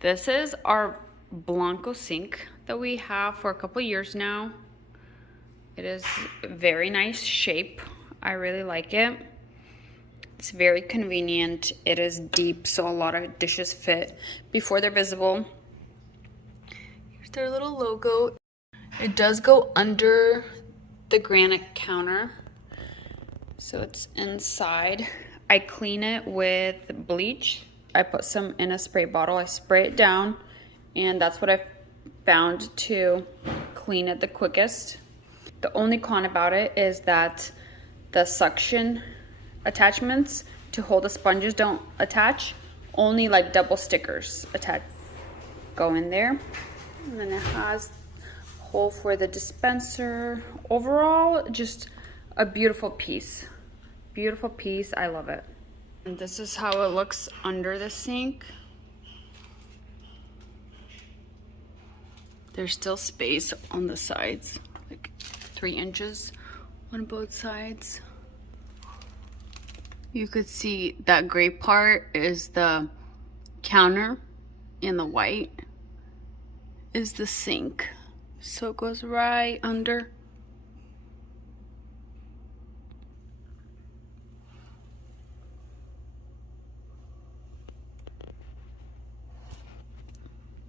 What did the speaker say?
This is our Blanco sink that we have for a couple years now. It is very nice shape. I really like it. It's very convenient. It is deep, so a lot of dishes fit before they're visible. Here's their little logo. It does go under the granite counter, so it's inside. I clean it with bleach. I put some in a spray bottle. I spray it down, and that's what I found to clean it the quickest. The only con about it is that the suction attachments to hold the sponges don't attach. Only like double stickers attach. Go in there, and then it has a hole for the dispenser. Overall, just a beautiful piece. Beautiful piece. I love it. And this is how it looks under the sink. There's still space on the sides, like 3 inches on both sides. You could see that gray part is the counter, and the white is the sink. So it goes right under